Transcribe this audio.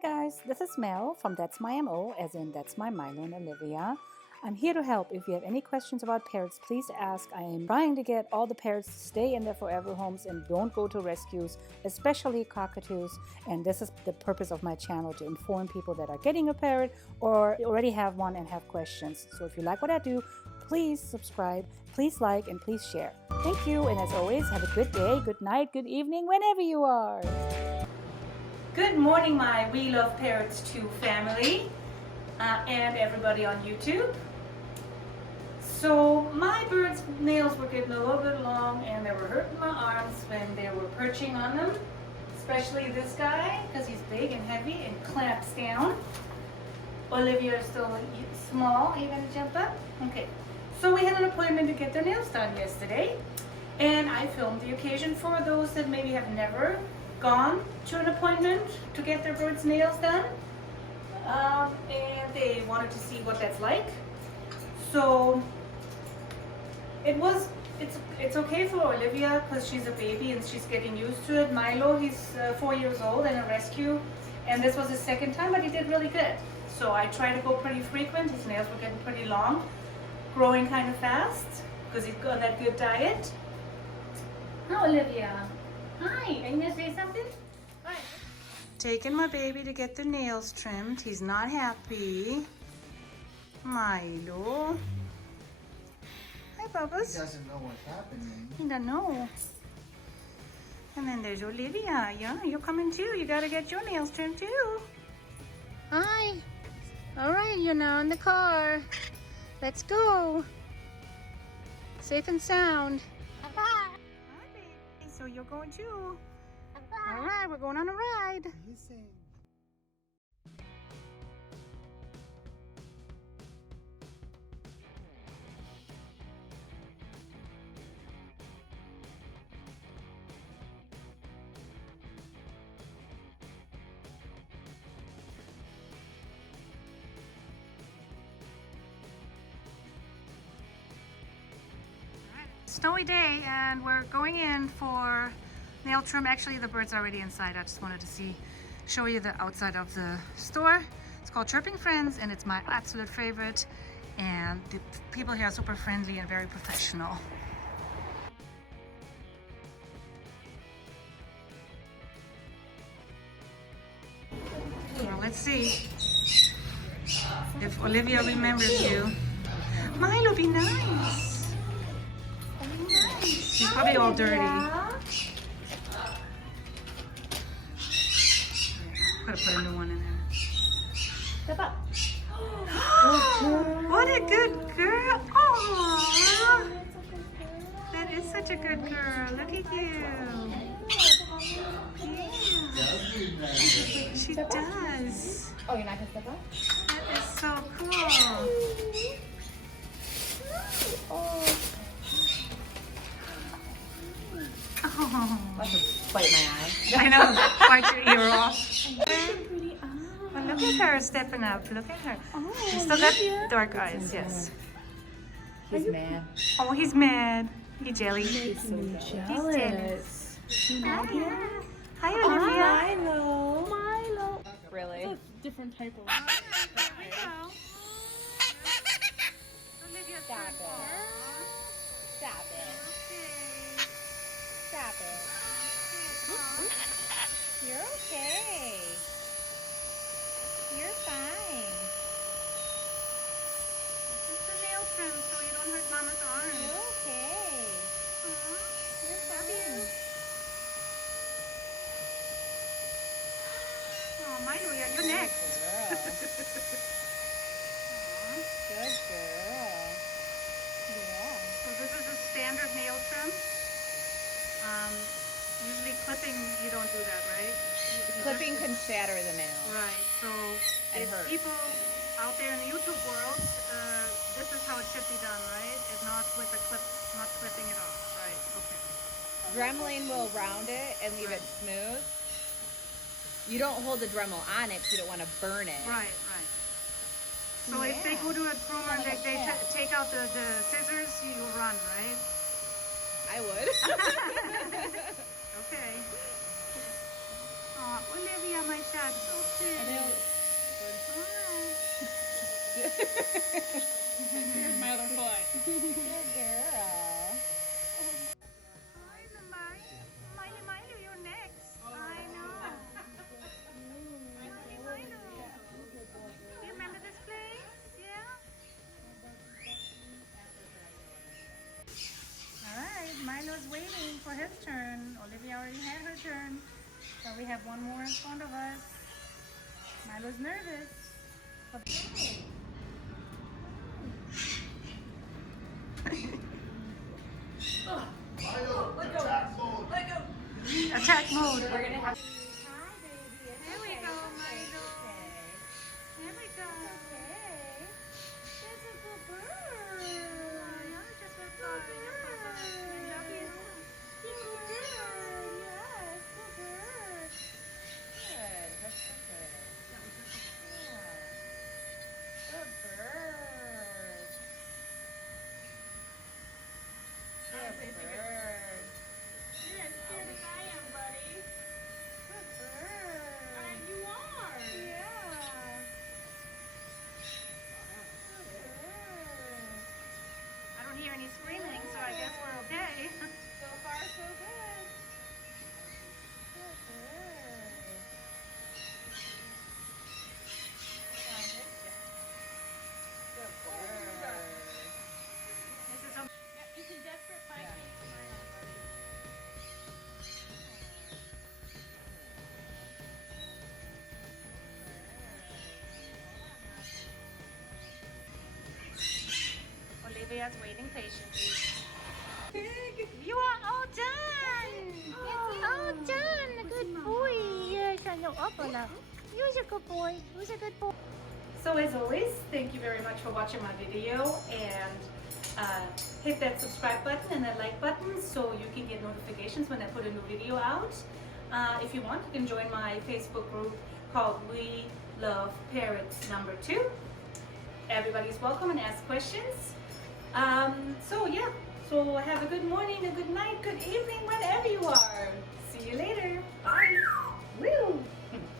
Hi guys, this is Mel from That's My MO, as in That's My Milo and Olivia. I'm here to help. If you have any questions about parrots, please ask. I am trying to get all the parrots to stay in their forever homes and don't go to rescues, especially cockatoos. And this is the purpose of my channel, to inform people that are getting a parrot or already have one and have questions. So if you like what I do, please subscribe, please like, and please share. Thank you, and as always, have a good day, good night, good evening, whenever you are. Good morning, my We Love Parrots 2 family and everybody on YouTube. So my birds' nails were getting a little bit long and they were hurting my arms when they were perching on them, especially this guy because he's big and heavy and clamps down. Olivia is still small. Are you going to jump up? Okay. So we had an appointment to get their nails done yesterday, and I filmed the occasion for those that maybe have never gone to an appointment to get their birds' nails done, and they wanted to see what that's like. So it's okay for Olivia because she's a baby and she's getting used to it. Milo, he's 4 years old and a rescue, and this was his second time, but he did really good. So I try to go pretty frequent. His nails were getting pretty long, growing kind of fast because he's got that good diet. Now, Olivia. Hi, are you gonna say something? Hi. Taking my baby to get their nails trimmed. He's not happy. Milo. Hi, Bubbles. He doesn't know what's happening. He doesn't know. And then there's Olivia. Yeah, you're coming too. You gotta get your nails trimmed too. Hi. All right, you're now in the car. Let's go. Safe and sound. Hi, baby. So you're going too. All right, we're going on a ride. Snowy day, and we're going in for nail trim. Actually, the bird's already inside. I just wanted to show you the outside of the store. It's called Chirping Friends, and it's my absolute favorite. And the people here are super friendly and very professional. Well, let's see if Olivia remembers you. Milo, be nice. She's probably all dirty. Yeah. Gotta put a new one in there. Step up. What a good girl. Aww. That is such a good girl. Look at you. Yeah. She does. Oh, you're not gonna step up? That is so cool. Oh. Oh. I should bite my eye. I know, bite your ear off. Well, look at her stepping up. Look at her. Oh, She's still got dark eyes, yes. He's mad. Oh, he's mad. He jelly. He's so jealous. Hi. Hi, Oh, Olivia. Milo. Milo. Really? It's a different type of. Here we go. Olivia's Stop it. Stop it. Stop it. You're okay. You're fine. Just a nail trim so you don't hurt Mama's arm. You're okay. You're fine. Oh, Milo, yeah, you're next. Good girl. Yeah. So this is a standard nail trim. Usually clipping, you don't do that, right? Clipping can shatter the nail. Right. So And if hurt. people out there in the YouTube world, this is how it should be done, right? It's not with a clip, not clipping it off. Right. Okay. Dremel will round it and leave it smooth. You don't hold the Dremel on it because you don't want to burn it. Right. Right. So if they go to a groomer and they take out the scissors, you'll run, right? I would. Okay. Oh, Olivia, my child, so cute. Olivia's turn. Olivia already had her turn. So we have one more in front of us. Milo's nervous. Milo, attack mode. Attack mode. We're gonna have. Here we go, Milo. Here we go. Okay. That's a good bird. You're just a good bird. I love you. Good bird. Yes, good bird. Good. That's so good. Yeah. Good bird. Good bird. You're as scared as I am, buddy. Good bird. You are. Yeah. Good bird. I don't hear any screaming, so I guess we're okay. So far, so good. Good bird. Good bird. This is some. You can desperate fight me. Olivia's waiting patiently. You are all done! All done! Good boy! Yes, I know. You're a good boy. You're a good boy. So as always, thank you very much for watching my video, and hit that subscribe button and that like button so you can get notifications when I put a new video out. If you want, you can join my Facebook group called We Love Parrots #2. Everybody's welcome and ask questions. So have a good morning, a good night, good evening, wherever you are. See you later. Bye. Woo!